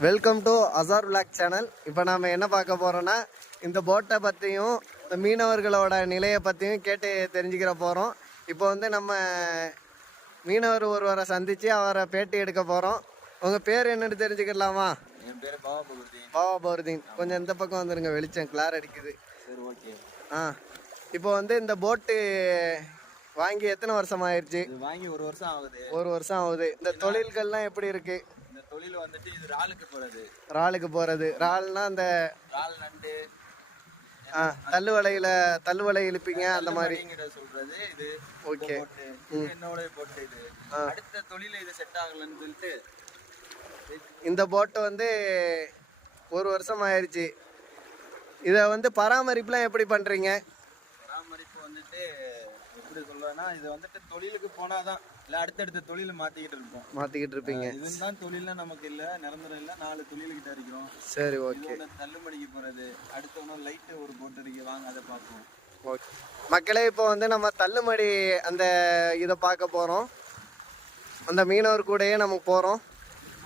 Welcome to Azhar blog channel இப்போ நாம் என்ன பார்க்க போகிறோன்னா இந்த போட்டை பற்றியும் இந்த மீனவர்களோட நிலையை பற்றியும் கேட்டு தெரிஞ்சுக்கிற போகிறோம் இப்போ வந்து நம்ம மீனவர் ஒருவரை சந்தித்து அவரை பேட்டி எடுக்க போகிறோம் உங்கள் பேர் என்னன்னு தெரிஞ்சுக்கலாமா? என் பேர் பாபா பகுதி பாபா பௌர்தீன் கொஞ்சம் இந்த பக்கம் வந்துருங்க வெளிச்சம் கிளார் அடிக்குது. சரி ஓகே ஆ இப்போ வந்து இந்த போட்டு வாங்கி எத்தனை வருஷம் ஆயிடுச்சு வாங்கி ஒரு வருஷம் ஆகுது. ஒரு வருஷம் ஆகுது. இந்த தொழில்கள்லாம் எப்படி இருக்கு? இந்த தொழில் வந்துட்டு இது ராலுக்கு போறது. இறாலுக்கு போகிறது இறால்னா அந்த ரால் நண்டு. ஆ, தள்ளுவலையில தள்ளுவலை இழுப்பீங்க அந்த மாதிரி. சொல்றது. இது ஓகே. என்னோட போட்டு இது. அடுத்த தொழில இது செட் ஆகலன்னு சொல்லிட்டு இந்த போட்டு வந்து ஒரு வருஷம் ஆயிருச்சு. இதை வந்து பராமரிப்புலாம் எப்படி பண்றீங்க? பராமரிப்பு வந்துட்டு எப்படி சொல்றேன்னா இது வந்துட்டு தொழிலுக்கு போனாதான் இல்ல அடுத்தடுத்த தொழில மாத்திக்கிட்டு இருப்போம். மாத்திக்கிட்டு இருப்பீங்க. இதுதான் தொழில்னா நமக்கு இல்ல நிரந்தரம் இல்ல. நாலு தொழிலுக்கிட்ட இருக்கிறோம். சரி ஓகே. தள்ளுபடிக்கு போறது. அடுத்த ஒன்றும் லைட்டு ஒரு போட்டு இருக்கு வாங்க அதை பார்ப்போம். ஓகே. மக்களே இப்போ வந்து நம்ம தள்ளுமடி அந்த இதை பார்க்க போகிறோம் அந்த மீனவர் கூடயே நம்ம போகிறோம்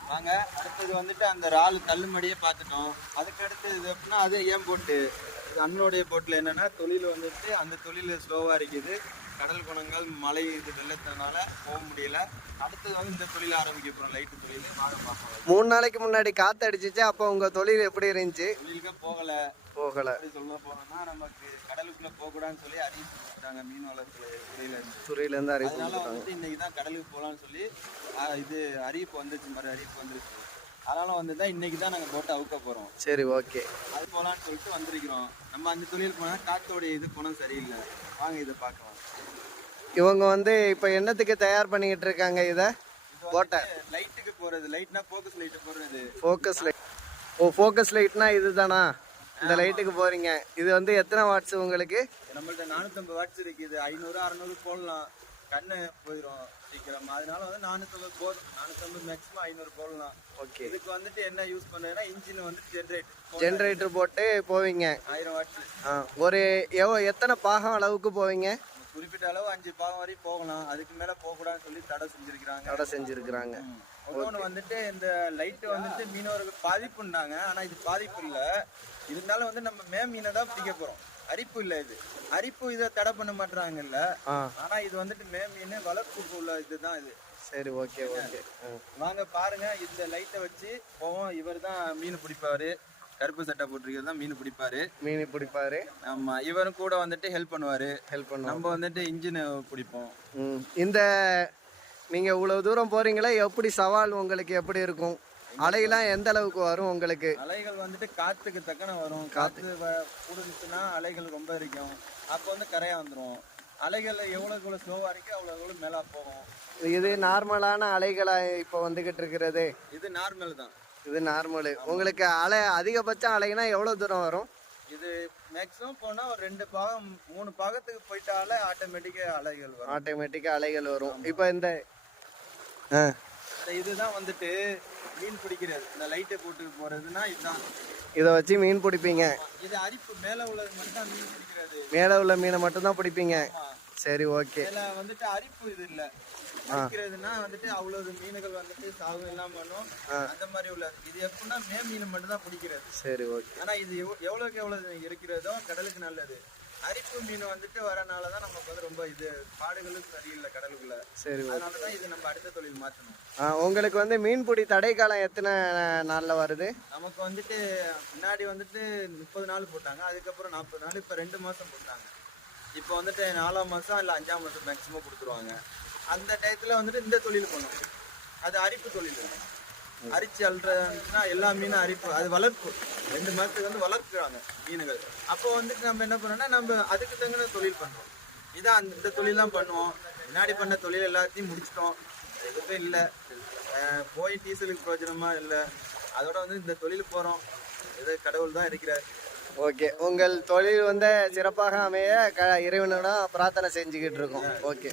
வாங்க அடுத்தது வந்துட்டு அந்த இறால் தள்ளுமடியே பார்த்துட்டோம். அதுக்கு அடுத்து இது எப்படின்னா அது ஏன் போட்டு அண்ணனுடைய போட்டில் என்னன்னா தொழில் வந்துட்டு அந்த தொழில் ஸ்லோவாக இருக்குது. கடல் குணங்கள் மழை இது வெள்ளத்தினால போக முடியல. அடுத்தது வந்து இந்த தொழில் ஆரம்பிக்க போகிறோம் லைட்டு தொழில். வாங்க பார்ப்போம். மூணு நாளைக்கு முன்னாடி காற்று அடிச்சிச்சு அப்போ உங்கள் தொழில் எப்படி இருந்துச்சு? தொழிலுக்கு போகலை. போகலை. சொல்ல போனோம்னா நமக்கு கடலுக்குள்ள போகக்கூடாதுன்னு சொல்லி அறிவிப்பு கொடுத்தாங்க மீன் வளர்ப்பு துறையில இருந்து துறையிலேருந்து அறிவிப்பு அதனால வந்துட்டு இன்னைக்கு தான் கடலுக்கு போகலான்னு சொல்லி இது அறிவிப்பு வந்துச்சு மாதிரி அறிவிப்பு வந்துருச்சு. அதனால வந்து தான் இன்னைக்கு தான் நாங்கள் போட்டை அவுக்க போகிறோம் சரி ஓகே அது போகலான்னு சொல்லிட்டு வந்திருக்கிறோம். நம்ம அந்த தொழில் போனால் காத்தோடைய இது குணம் சரியில்லை. வாங்க இதை பார்க்கலாம். இவங்க வந்து இப்போ என்னத்துக்கு தயார் பண்ணிக்கிட்டு இருக்காங்க இதை? போட்டை லைட்டுக்கு போகிறது லைட்னா ஃபோக்கஸ் லைட்டு போடுறது. ஃபோக்கஸ் லைட் ஓ ஃபோக்கஸ் லைட்னா இதுதானா? இந்த லைட்டுக்கு போறீங்க. இது வந்து எத்தனை வாட்ஸ் உங்களுக்கு? நம்மள்ட்ட நானூற்றம்பது வாட்ஸ் இருக்குது. ஐநூறு அறநூறு போடலாம். கண்ணு போயிடும் சீக்கிரம். அதனால வந்து நானூற்றம்பது போதும் நானூற்றம்பது மேக்ஸிமம் ஐநூறு போடலாம் ஓகே இதுக்கு வந்துட்டு என்ன யூஸ் பண்ணுறதுன்னா இன்ஜின் வந்து ஜென்ரேட் ஜென்ரேட்டர் போட்டு போவீங்க. ஆயிரம் வாட்ஸ் ஆ, ஒரு எவ்வளோ எத்தனை பாகம் அளவுக்கு போவீங்க? குறிப்பிட்ட அளவு அஞ்சு பாகம் வரையும் போகலாம். அதுக்கு மேல போகக்கூடாதுன்னு சொல்லி தடை செஞ்சிருக்கிறாங்க. தடை செஞ்சிருக்கிறாங்க. ஒன்னொன்று வந்துட்டு இந்த லைட்டு வந்துட்டு மீனவர்கள் பாதிப்புன்னாங்க. ஆனா இது பாதிப்பு இல்ல. இருந்தாலும் வந்து நம்ம மே மீனை தான் பிடிக்க போறோம். அரிப்பு இல்ல இது. அரிப்பு இதை தடை பண்ண மாட்டாங்கல்ல ஆனா இது வந்துட்டு மே மீன் வளர்ப்புக்கு உள்ள இதுதான் இது. சரி ஓகே ஓகே வாங்க பாருங்க. இந்த லைட்டை வச்சு போவோம். இவர் தான் மீன் பிடிப்பாரு. கருப்பு சட்டை போட்டிருக்கிறது தான் மீன் பிடிப்பாரு. மீன் பிடிப்பாரு. ஆமா இவரும் கூட வந்துட்டு ஹெல்ப் பண்ணுவாரு. ஹெல்ப் பண்ணுவோம் நம்ம வந்துட்டு இன்ஜின் பிடிப்போம். இந்த நீங்கள் இவ்வளோ தூரம் போறீங்களா எப்படி சவால் உங்களுக்கு எப்படி இருக்கும்? அலையெல்லாம் எந்த அளவுக்கு வரும் உங்களுக்கு? அலைகள் வந்துட்டு காத்துக்கு தக்கன வரும். காத்து. கூடுச்சுன்னா அலைகள் ரொம்ப இருக்கும் அப்போ வந்து கரையா வந்துரும். அலைகள் எவ்வளவுக்கு எவ்வளவு ஸ்லோவா இருக்கு அவ்வளவு எவ்வளவு மேலா போகும். இது நார்மலான அலைகளா இப்போ வந்துகிட்டு இருக்கிறது? இது நார்மல் தான். இது நார்மலு உங்களுக்கு அலை அதிகபட்சம் அலைனா எவ்வளோ தூரம் வரும்? இது மேக்ஸிமம் போனா ஒரு ரெண்டு பாகம் மூணு பாகத்துக்கு போயிட்டாலே ஆட்டோமேட்டிக்கா அலைகள் வரும். ஆட்டோமேட்டிக்காக அலைகள் வரும். இப்போ இந்த ஆ. இந்த இதுதான் வந்துட்டு மீன் பிடிக்கிறது. இந்த லைட்டை போட்டு போறதுன்னா இதுதான். இதை வச்சு மீன் பிடிப்பீங்க. இது அரிப்பு. மேல உள்ளது மட்டும் தான் மீன் பிடிக்கிறது. மேலே உள்ள மீனை மட்டும்தான் பிடிப்பீங்க. ஆமா. சரி ஓகே. இதுல வந்துட்டு அரிப்பு இது இல்ல. அரிக்கிறதுனா வந்துட்டு அவ்வளவு மீன்கள் வந்துட்டு சாகு எல்லாம் பண்ணும். அந்த மாதிரி உள்ளது இது எப்படின்னா மே மீன் மட்டும் தான் பிடிக்கிறது. சரி ஓகே. ஆனா இது எவ்வ- எவ்வளவுக்கு எவ்வளவு இருக்கிறதோ கடலுக்கு நல்லது. அரிப்பு மீன் வந்துட்டு வரனால தான் நமக்கு வந்து ரொம்ப இது பாடுகளும் சரியில்லை கடலுக்குள்ள. சரி அதனால தான் இது நம்ம அடுத்த தொழில் மாற்றணும். உங்களுக்கு வந்து மீன்பிடி தடை காலம் எத்தனை நாளில் வருது? நமக்கு வந்துட்டு முன்னாடி வந்துட்டு முப்பது நாள் போட்டாங்க அதுக்கப்புறம் நாற்பது நாள் இப்போ ரெண்டு மாசம் போட்டாங்க. இப்போ வந்துட்டு நாலாம் மாசம் இல்லை அஞ்சாம் மாசம் மேக்ஸிமம் கொடுத்துருவாங்க. அந்த டயத்துல வந்துட்டு இந்த தொழில் பண்ணும். அது அரிப்பு தொழில். அரிச்சு அல்றதுன்னா எல்லா மீனும் அரிப்பு அது வளர்ப்பு. ரெண்டு மாசத்துக்கு வந்து வளர்க்குறாங்க மீனுகள். அப்போ வந்துட்டு நம்ம என்ன பண்ணோம்னா நம்ம அதுக்கு தகுந்த தொழில் பண்றோம். இதான் அந்த இந்த தொழில் தான் பண்ணுவோம். முன்னாடி பண்ண தொழில் எல்லாத்தையும் முடிச்சிட்டோம். எதுவுமே இல்லை. போய் டீசலுக்கு பிரயோஜனமா இல்லை. அதோட வந்து இந்த தொழில் போறோம். இது கடவுள் தான் இருக்கிறார். ஓகே. உங்கள் தொழில் வந்து சிறப்பாக அமைய க இறைவனிடம் பிரார்த்தனை செஞ்சுக்கிட்டு இருக்கோம். ஓகே.